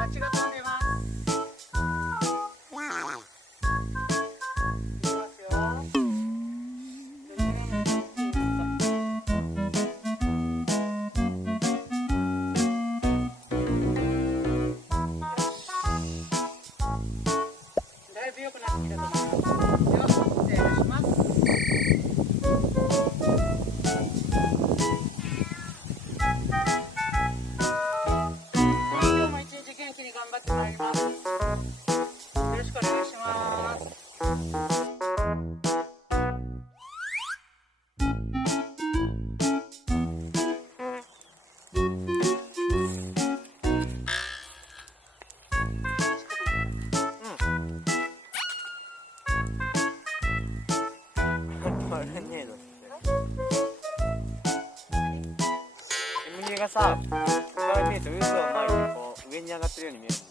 蜂が飛んでます。だいぶ良くなってきたと思います。では、失礼いたします。今日も一日元気に頑張ってまいります。よろしくお願いします。煙がさ、ここから見ると渦を巻いてこう上に上がってるように見えるんでさ。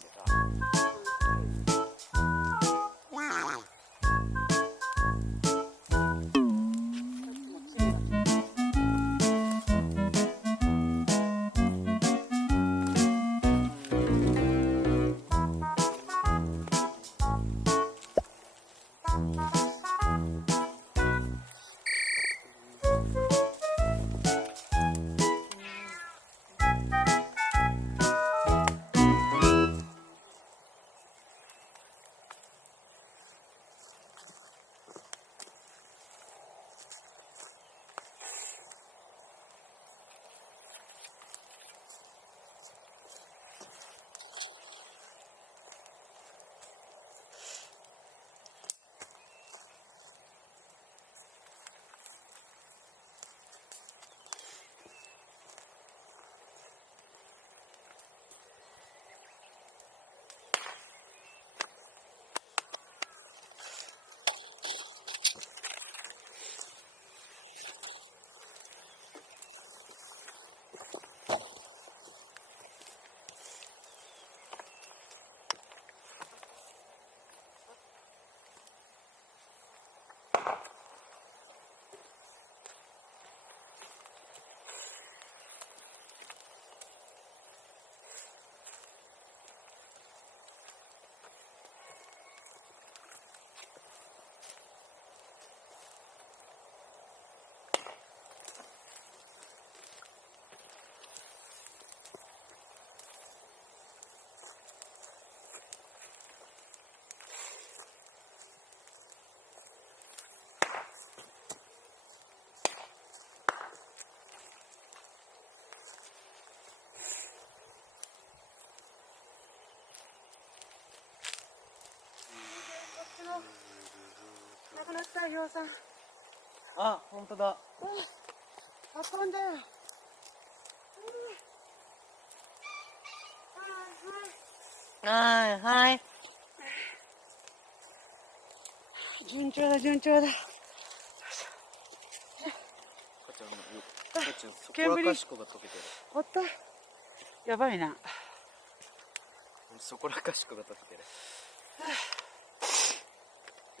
なくなったよ、さん。あ、本当だ。運んだよ。はいはい。順調だ、順調だ。そこらかしこが溶けてる。おっと。やばいな。そこらかしこが溶けてる。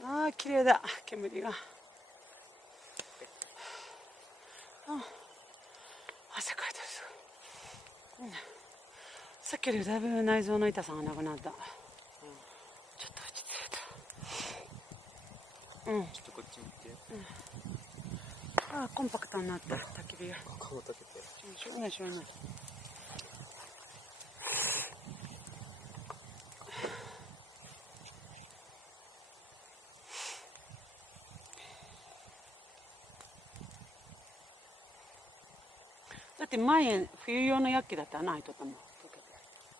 ああ、綺麗だ、煙が。汗かいてるすごい。さっきよりだいぶ内臓の痛さがなくなった。ちょっと落ち着いた。ちょっとこっち見て。ああ、コンパクトになった、焚き火が。ここも溶けてる。しょうがない、しょうがない。だって前冬用の薬器だって穴開いとったもん。溶けて。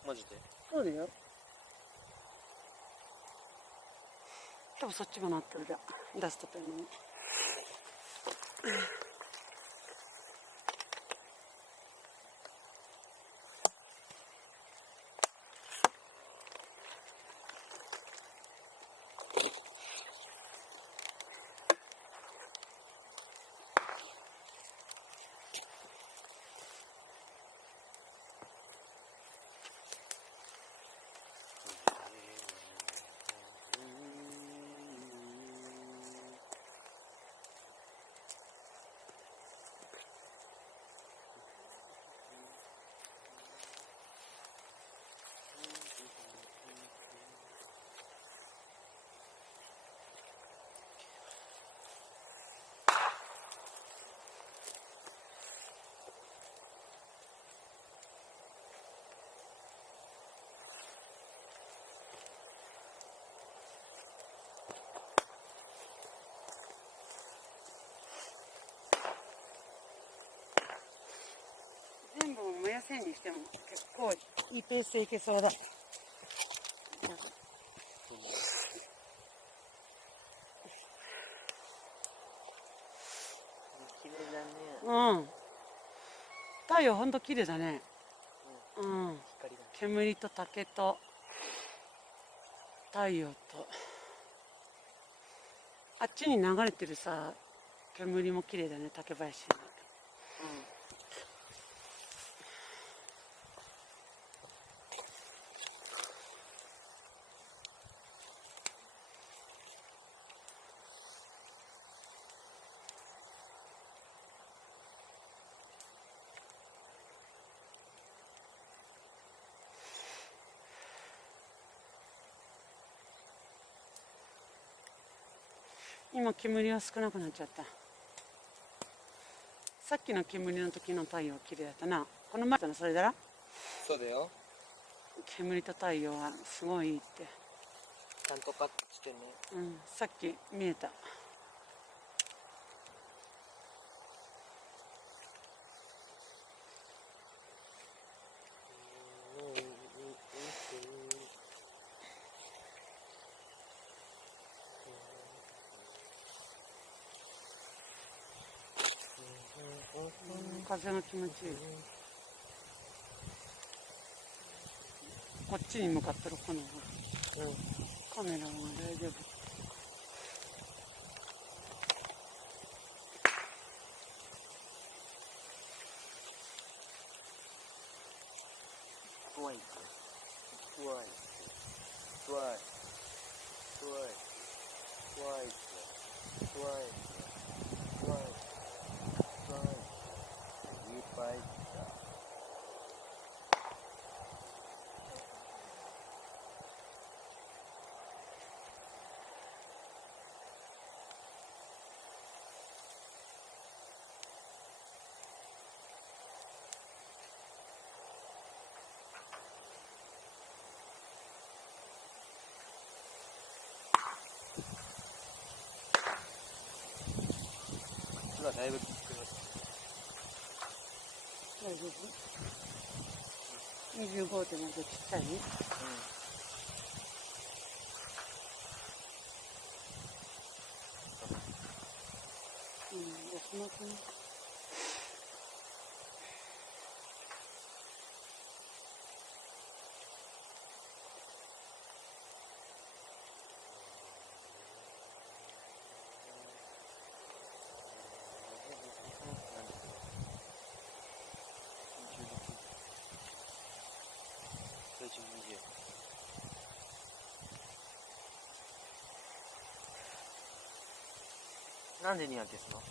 マジで？そうだよ。多分そっちもなってるじゃん。出すとったよね。にしても結構いいペースでいけそうだ。綺麗だね。うん。太陽ほんと綺麗だね。うん。光が。煙と竹と太陽とあっちに流れてるさ煙も綺麗だね、竹林。今煙は少なくなっちゃった。さっきの煙の時の太陽綺麗だったな。この前のそれだろ。そうだよ。煙と太陽はすごいいいって。ちゃんとカットしてね。うん、さっき見えた。風が気持ちいい。こっちに向かってるこのカメラは大丈夫。怖い。怖い。怖い。怖い。怖い。怖い。怖い。怖い。いっぱい来た。だいぶきつくなって大丈夫。25ってなんかちっちゃい。安間君。なんでニヤってすの？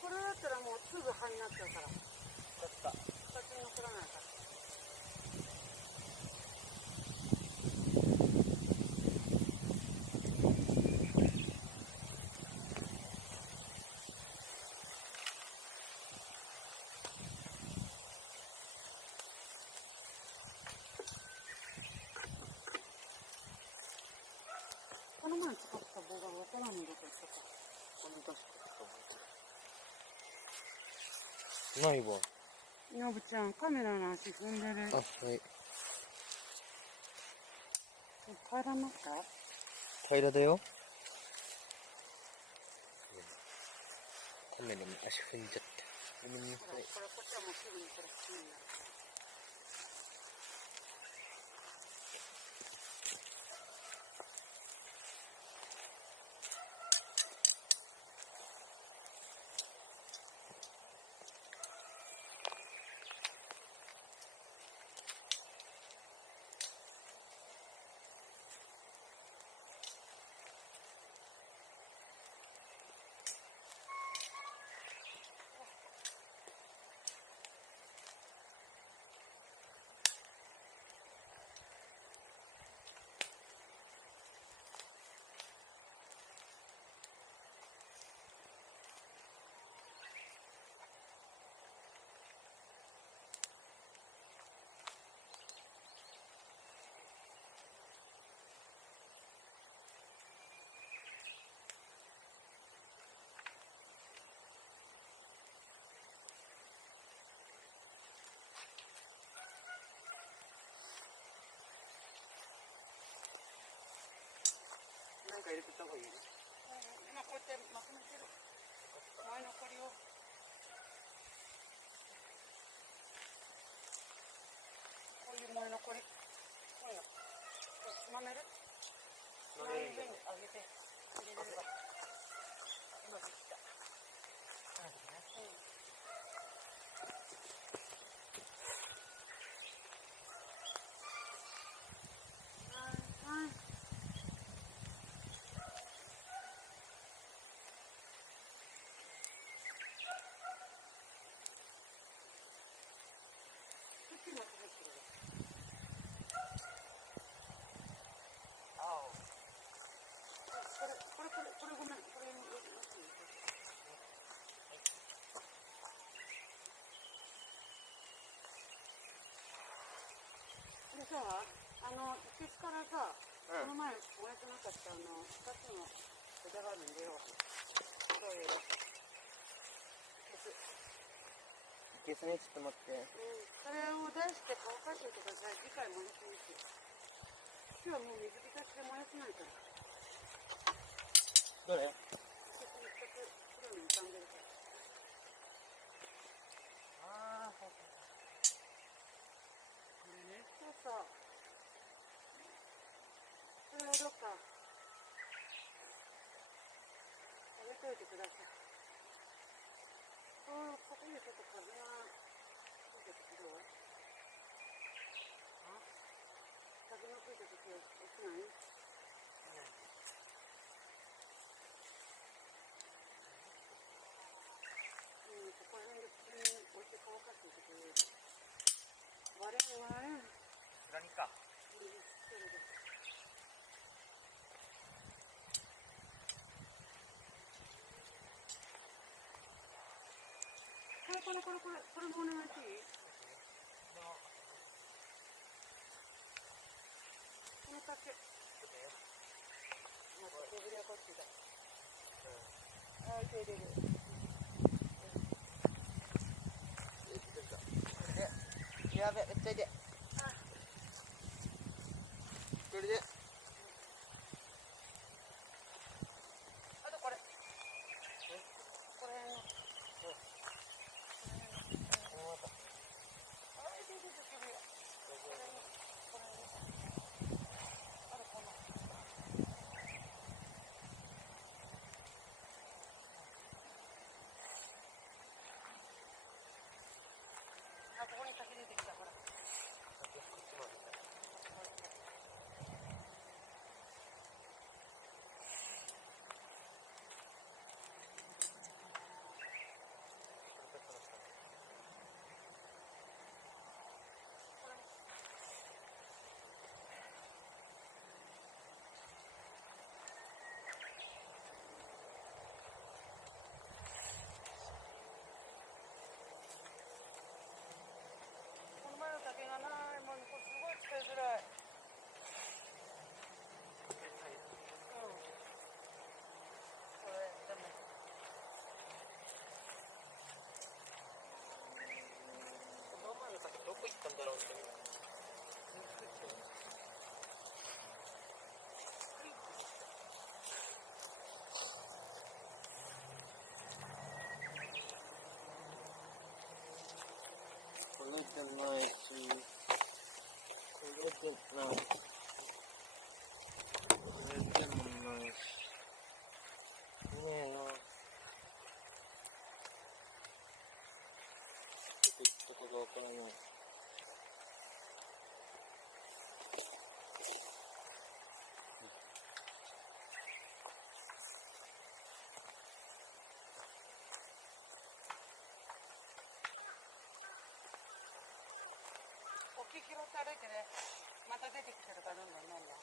これだったらもうすぐ葉になっちゃうから。分かった。形に残らないから。この前使った棒がわからないどこ行ったか。この確かないわ。のぶちゃん、カメラの足踏んでる。あ、はい。帰らますか？平らだよ。カメラの足踏んじゃった。ごめんなさい。こっちはもうすぐにこれ好きになる。なんか入れてた方がいい？今こうやってまとめてる。前残りを。こういう前残り。ほら。つまめる？つまめる上に上げて入れれれば。うまくいった。はい。これごめん。これでさ、いけすからさ、この前燃えてなかった2つの枝があるんだよ。黒い枝。いけすね、ちょっと待って。それを出して乾かしておいてください。次回燃やします。今日はもう水浸しで燃やせないから。どれ？いけすに2つ黒いの浮かんでるから。これね。そうそう。それをどっか置いといてください。ここにちょっと風が吹いてくるわ。風の吹いた時は落ちない？ここら辺で普通に置いて乾かしておいてくれる。割れん。何か。これもお願いしていい？この竹。またデブリはこっちだ。いる。やべ、めっちゃ痛い。これで。あとこれ。これの。ここに竹出てきた、ほら。でないし、これでないし、これでもないし、ねえな。ちょっと言ったことわからない。沖拾って歩いてね、また出てきてるからどんどんどんどん。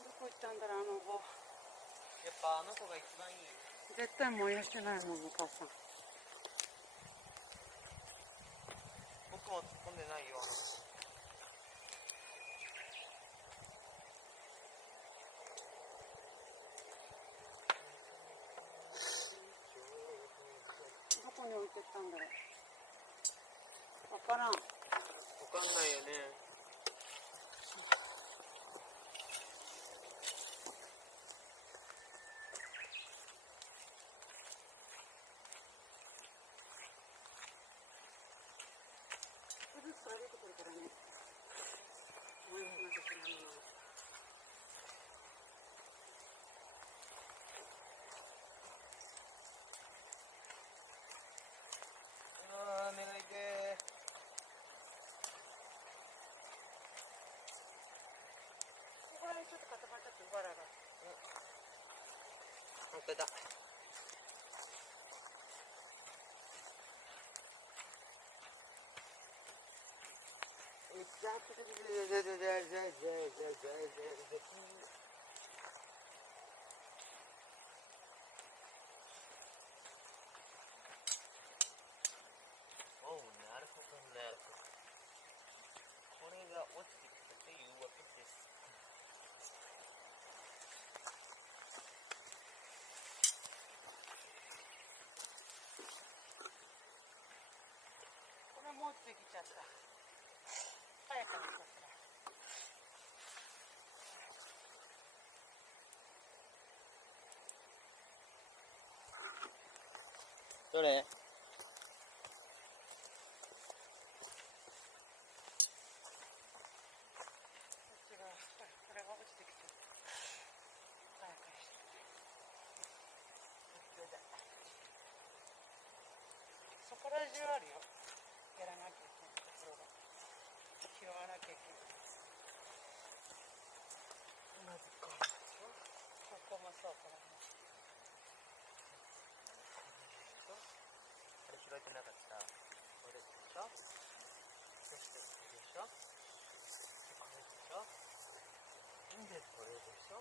どこ行ったんだろう、あの子。やっぱあの子が一番いい。絶対燃やしてないもん、お母さん。僕も突っ込んでないよ、あの子。どこに置いてったんだろう。わからん。わかんないよね。ずっと歩いてくるからね。燃やさなきゃいけないもの。あー、目が痛い。ここら辺ちょっと固まっちゃって、バラが。本当だ。おう、なるほどなるほど。これが落ちてきたというわけです。これも落ちてきちゃった。早く見ちゃった。どれ？これが落ちてきてる。早くして。そこら中あるよ。やらなきゃいけないところが。拾わなきゃいけない。マジか。ここもそう、これも。これ拾えてなかった。これでしょ？そしてこれでしょ？これでしょ？で、これでしょ？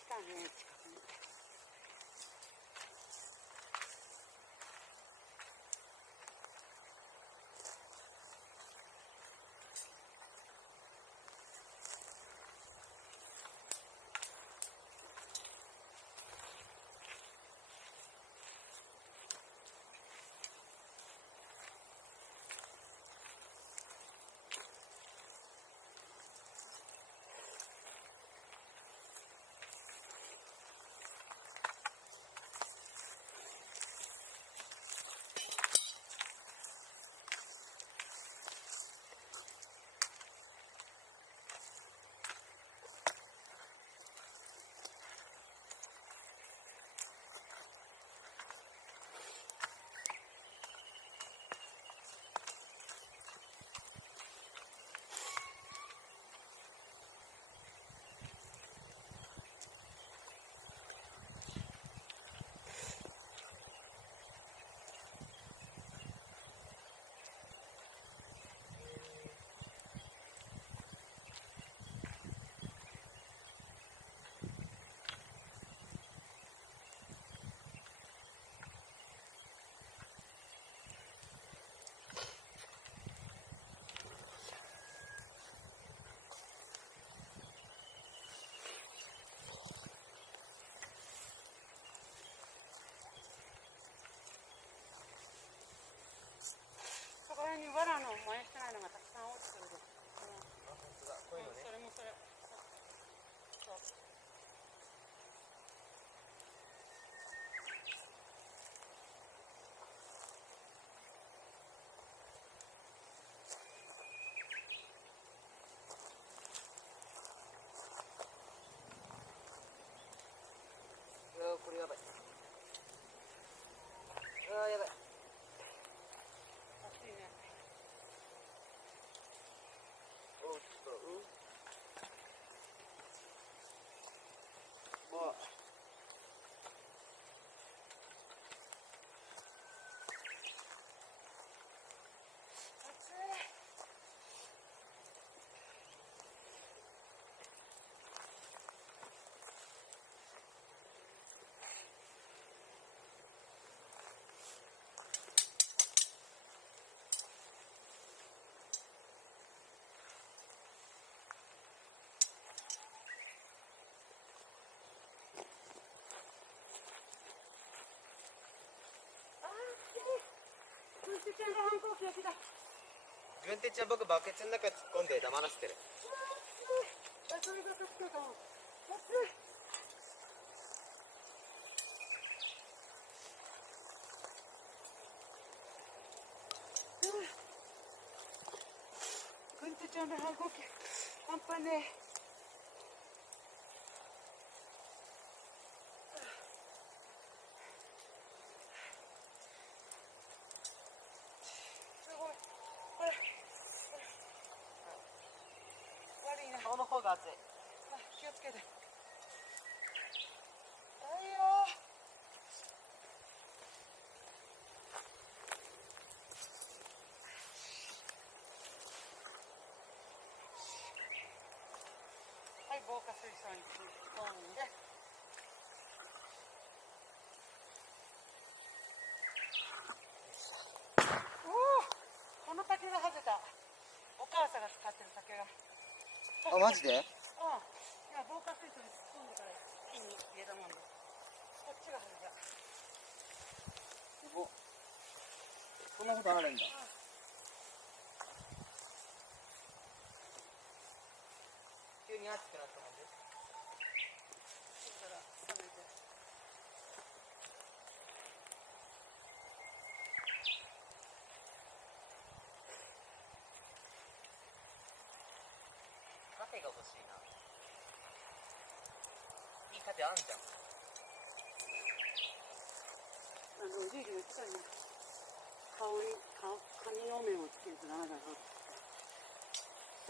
来たね、近くに。バラの燃やしてないのがたくさん落ちてるで。あ、本当だ。こういうのね。それもそれ。そう。これやばい。やばい。熱いね。おっと、もう。熱い。軍手ちゃんが反抗期が来た。軍手ちゃん、僕バケツの中突っ込んで黙らせてる。それが助けたの。熱い。軍手ちゃんの反抗期半端ねえ。すごい。これ悪いな。顔の方が熱い。気をつけて。はいよ。はい、防火水槽に突っ込んで。おお、この竹が外れた。お母さんが使ってる竹が。あ、マジで？うん。今防火水槽に突っ込んでから木に入れたもんで。こっちが外れた。すごっ。そんなことあるんだ。急に熱くなったもんで。それから冷めて。カフェが欲しいな。いいカフェあんじゃん。おじいちゃんが言ってたね。顔にカニお面をつけるとダメだぞって。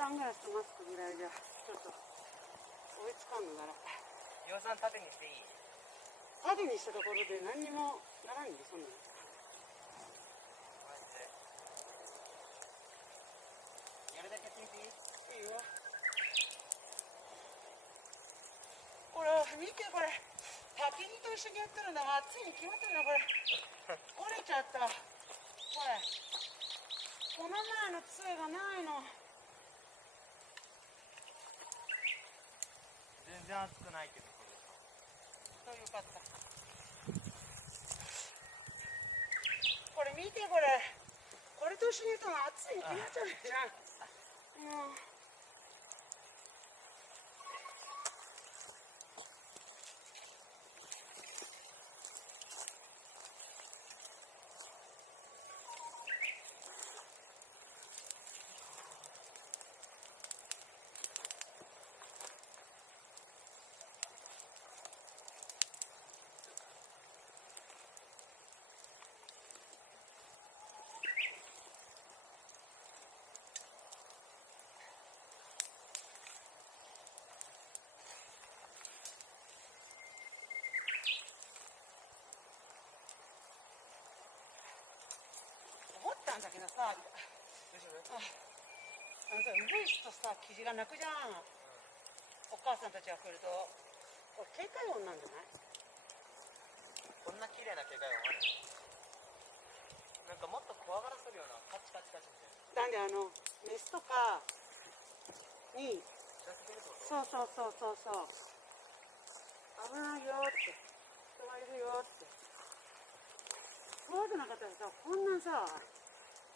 サングラスとマスクぐらいじゃちょっと追いつかんのだら。量産縦にしていい？縦にしたところで何にもならんよ、そんなの。マジで。やるだけついていい？いいよ。これ見て、これ焚き火と一緒にやってるんだが熱いに決まってるな。これ折れちゃった。これこの前の杖がないの。全然熱くないけど、これ。そうよかった。これ見て、これと一緒にやったの熱いに決まっちゃうじゃん。もう思ったんだけどさ、ウグイスとさ、キジが鳴くじゃん。お母さんたちが来ると、これ警戒音なんじゃない？こんな綺麗な毛が読まれる。なんかもっと怖がらせるようなカチカチカチみたいな。なんでメスとかに、近づけるってこと？そう危ないよって、人がいるよって。そうでなかったらさ、こんなさ、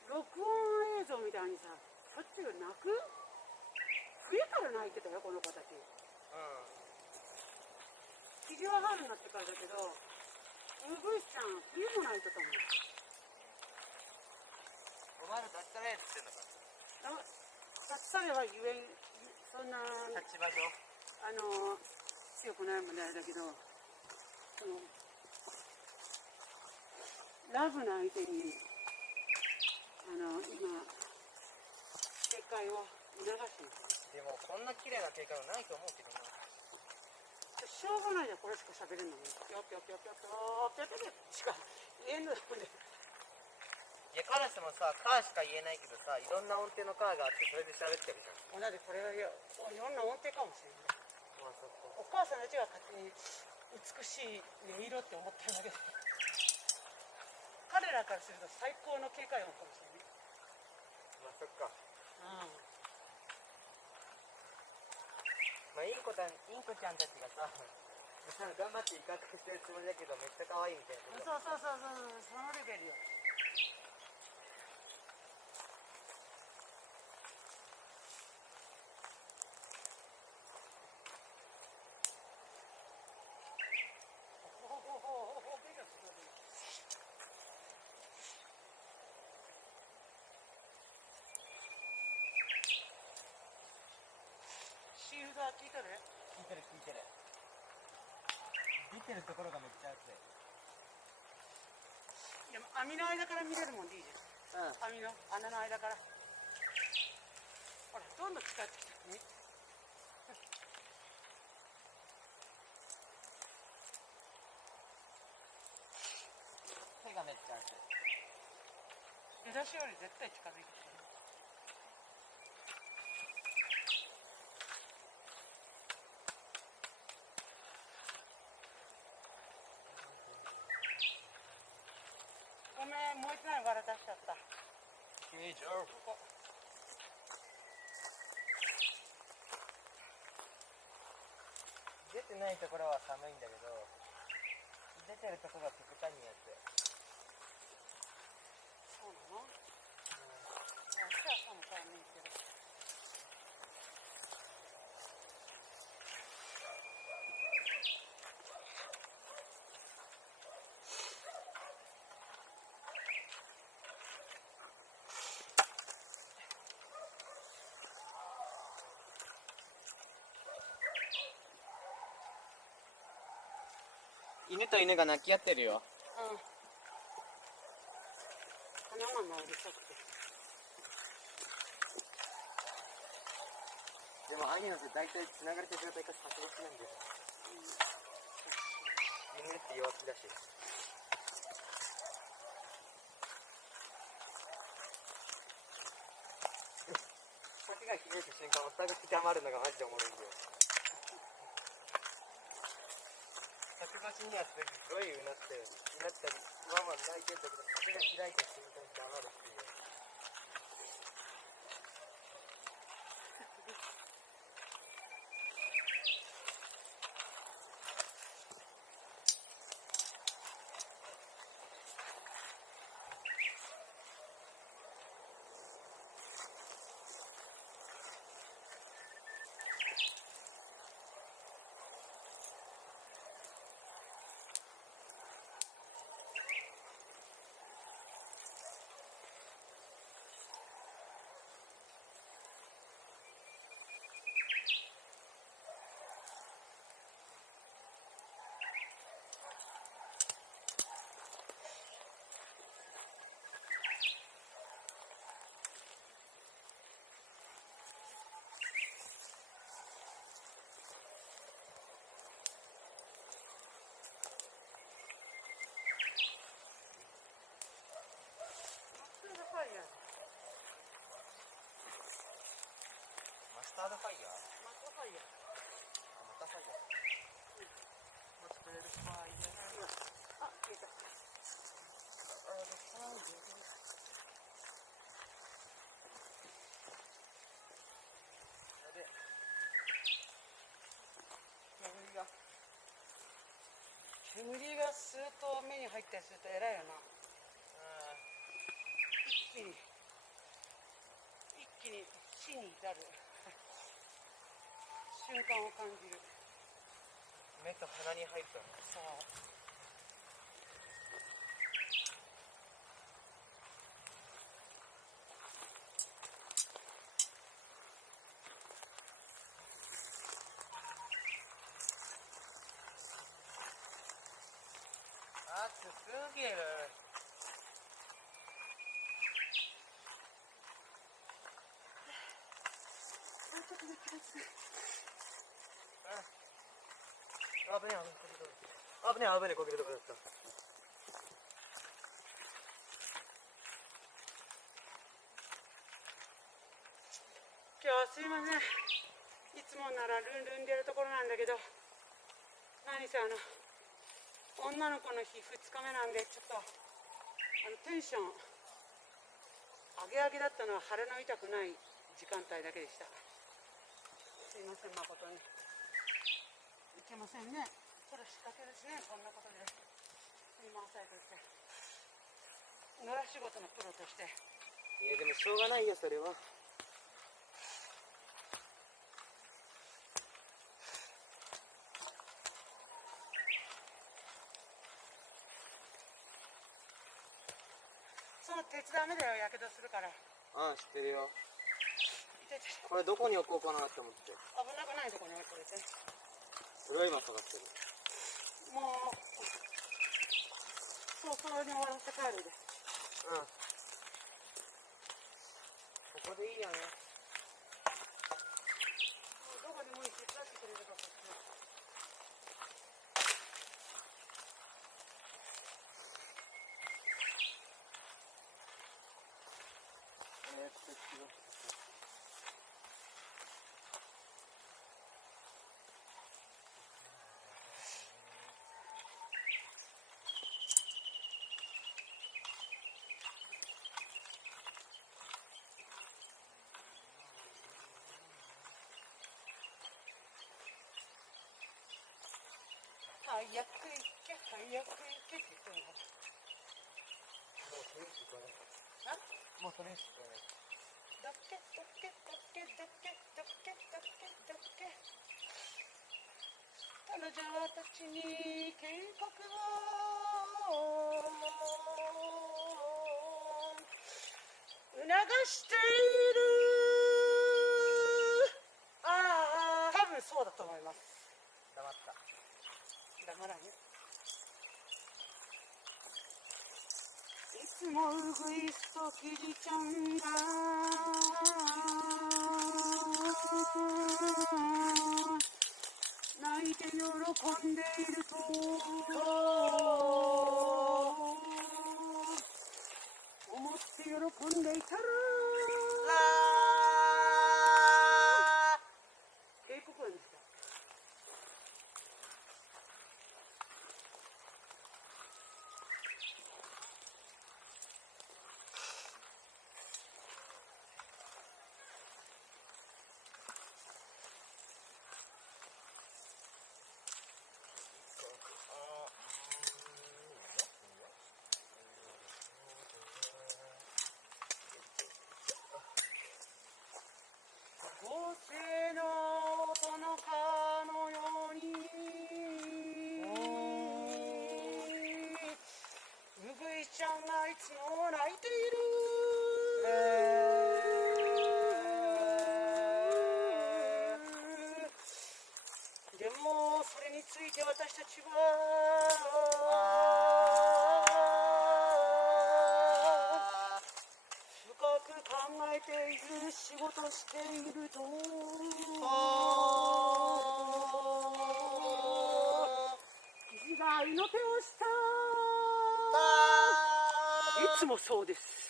録音映像みたいにさ、こっちが泣く？冬から泣いてたよ、この子たち。霧は春になってからだけど、ウグイスちゃん、冬も泣いてたもん。お前ら立ち去れって言ってんのか。立ち去ればゆえん、そんな、立場上。強くないもんね、あれだけど、その、ラブな相手に、今、警戒を促してる。でもこんな綺麗な警戒はないと思うけどな。しょうがないじゃん、これしか喋れんのに。ぴょぴょぴょぴょぴょぴょぴょぴょしか言えんのだもんね。いや、カラスもさ、カーしか言えないけどさ、いろんな音程のカーがあって、それで喋ってるじゃん。だってこれはいろんな音程かもしれない。まあそっか。お母さんたちが勝手に美しい音色って思ってるだけで、彼らからすると最高の警戒音かもしれない。まあそっか。うん。まあインコちゃんたちがさ、頑張って威嚇してるつもりだけど、めっちゃ可愛いみたいな。そう、そのレベルよ。シールドは聞いたね。聞いてる。出てるところがめっちゃ熱い。でも網の間から見れるもんでいいじゃん。網の穴の間から。ほら、どんどん近づいてきたね。手がめっちゃ熱い。出だしより絶対近づいてきた。ごめん、もう一枚バラ出しちゃった。いいじゃん。ここ。出てないところは寒いんだけど、出てるところが極端に熱い。そうなの？明日は寒くはないけど。犬と犬が鳴き合ってるよ。うん。花が鳴りそうくて。でもああいうのって大体繋がれた状態から殺戮なんだよ。犬って弱気だし。先が開いた瞬間、お互い邪魔るのがマジでおもろいんだよ。先越しにはすごいうなったり、ワンワン泣いてんだけど、先が開いた瞬間に邪魔るっていう。マスタードファイヤー？マスターファイヤー。またファイヤー。マスタードファイヤー。あ、消えた。で、煙がスーッと目に入ったりすると偉いよな。一気に死に至る瞬間を感じる。目と鼻に入ったの。そう。暑すぎる。危ねえこけるとこだった。今日はすいません。いつもならルンルンでやるところなんだけど、何せ女の子の日2日目なんで、ちょっとテンション上げ上げだったのは晴れの痛くない時間帯だけでした。すいません、誠に。いけませんね。これ仕掛けですね、こんなことで。振り回されてて。野良仕事のプロとして。いやでもしょうがないよそれは。その鉄ダメだよ、やけどするから。ああ知ってるよ。痛い痛い。これどこに置こうかなって思って。危なくないとこに置いておいて。それは今探してる。もう早々に終わらせて帰るで。うん。ここでいいよね。どこでもいいし、出してくれればこっち。早く行け、早く行けって言ってるのかな。もうそれしかない。どけどけどけどけどけどけどけ。彼女たちに警告を促している。ああ、多分そうだと思います。黙った。黙らんよ。いつもうぐいすとキリちゃんが泣いて喜んでいると思って喜んでいたら警告音でした。合成の音のかのようにうぐいちゃんがいつも泣いている。でもそれについて私たちは深く考えている、仕事していると時代の手をした。いつもそうです。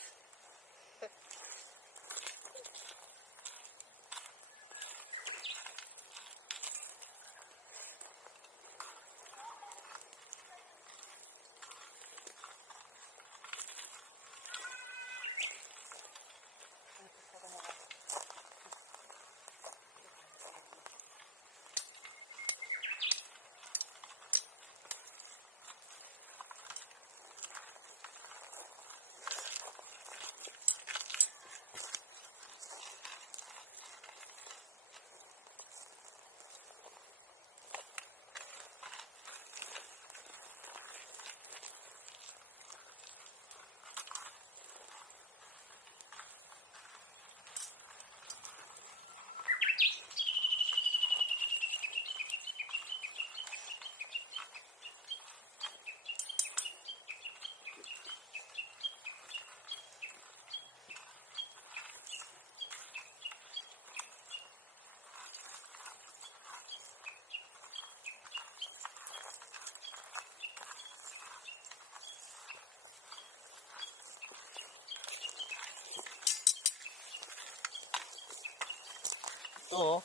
どう？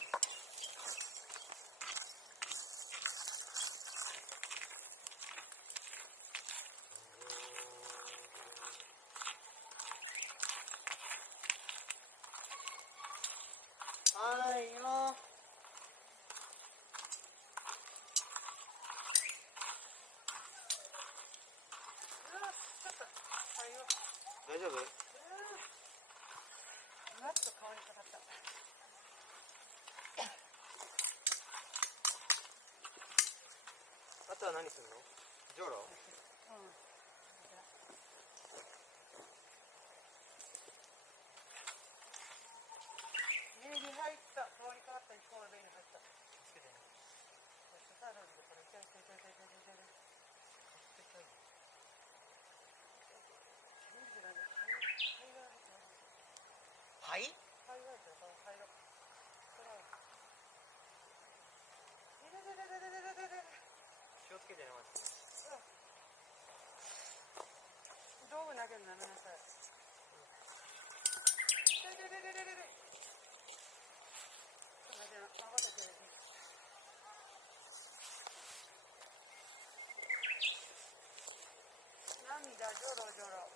はいよ。大丈夫？ふわっと香りかかった。あとは何するの？ジョロ？うん。目に入った。香りかかった一方が目に入った。つけてね。サラダでこれ痛い痛い痛い痛い痛い痛い。信じられない。はい？灰が入ってる。灰が。これ。気をつけてね、マジで。道具投げるのやめなさい。涙ジョロジョロ。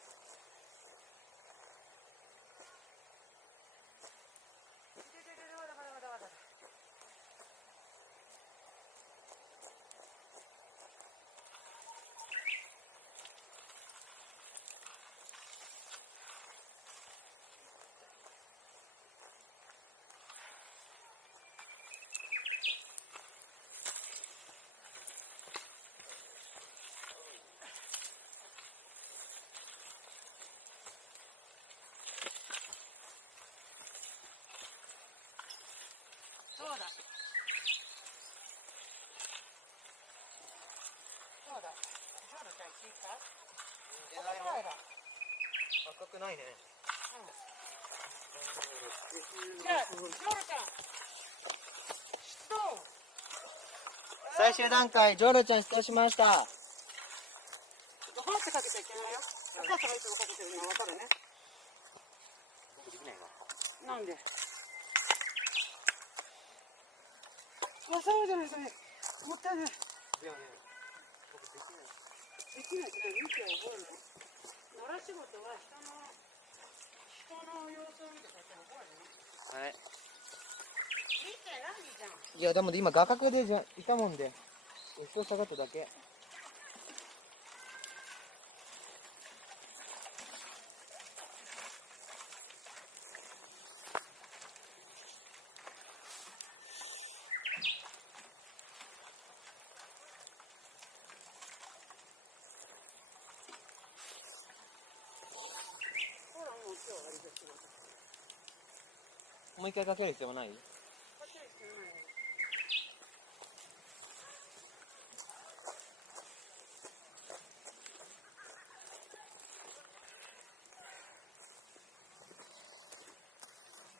そうだ。そうだ。ジョロちゃん聞いた？赤くないね。じゃあ、ジョロちゃん。出動。最終段階、ジョロちゃん出動しました。どうやってかけちゃいけないよ。お母さんがいつもかけてるの分かるね。僕できないわ。なんで？そうじゃないとね。もったいない。だよね。僕できない。できないって見て覚えるの？野良仕事は人の様子を見てこうやって覚えるの？はい。見てないじゃん。いや、でも今画角でいたもんで、後ろ下がっただけ。ほら、もう今日終わりですよ。もう一回かける必要はない？かける必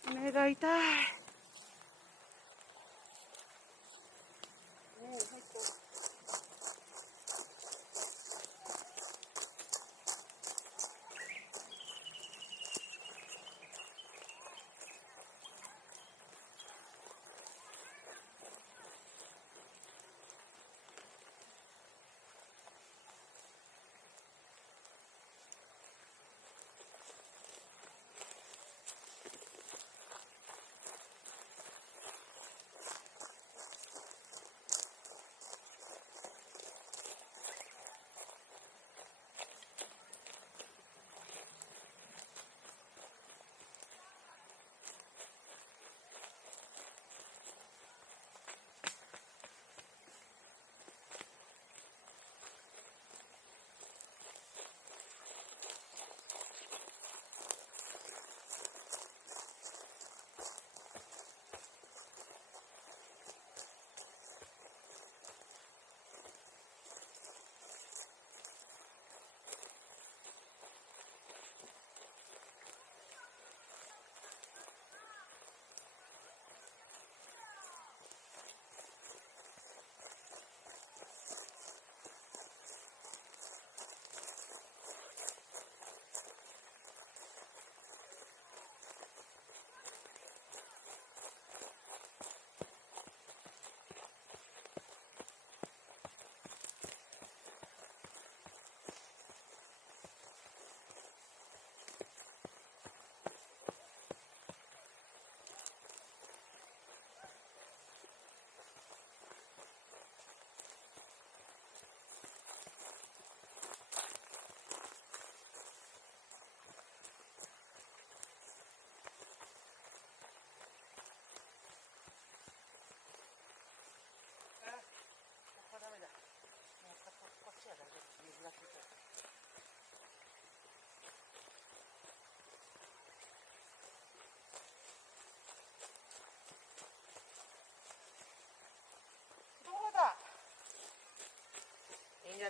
要ないよ。目が痛い。入った。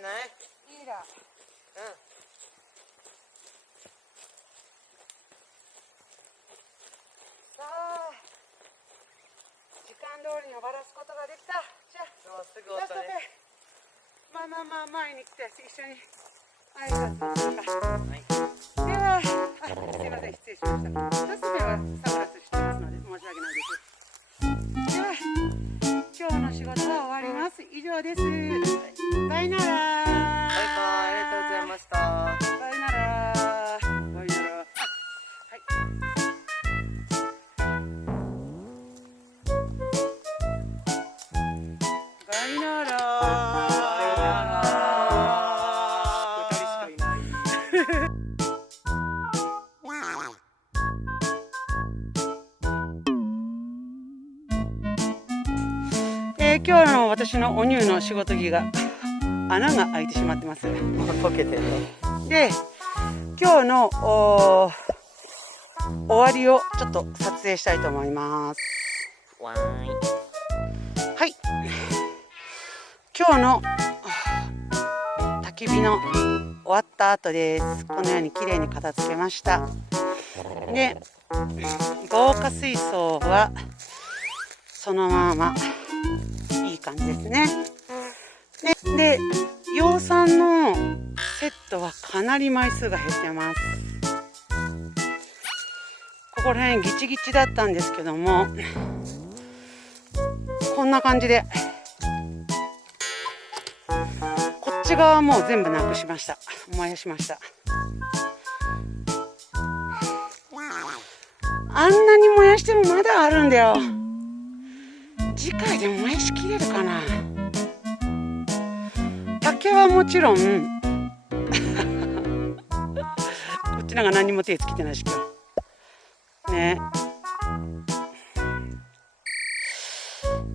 ない？いいら。さあ、時間通りに終わらすことができた。じゃあ、すぐ終わったね。まあ前に来て一緒に挨拶をするか。はい。では、すいません、失礼しました。2つ目はサングラスしてますので申し訳ないです。では、今日の仕事は終わります。以上です。バイナラー。バイバイ、ありがとうございました。バイナラー。バイナラー。はい。バイナラー。二人しかいない。今日の私のお乳の仕事着が穴が開いてしまってます。溶けてね。で、今日の終わりをちょっと撮影したいと思います。わーい。はい。今日の焚き火の終わった後です。このように綺麗に片付けました。で、防火水槽はそのままいい感じですね。で、養蚕のセットはかなり枚数が減ってます。ここら辺ギチギチだったんですけども、こんな感じでこっち側はもう全部なくしました。燃やしました。あんなに燃やしてもまだあるんだよ。次回で燃やしきれるかな。竹はもちろんこっちなんか何も手つけてないし今日ね。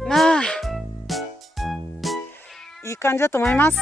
まあいい感じだと思います。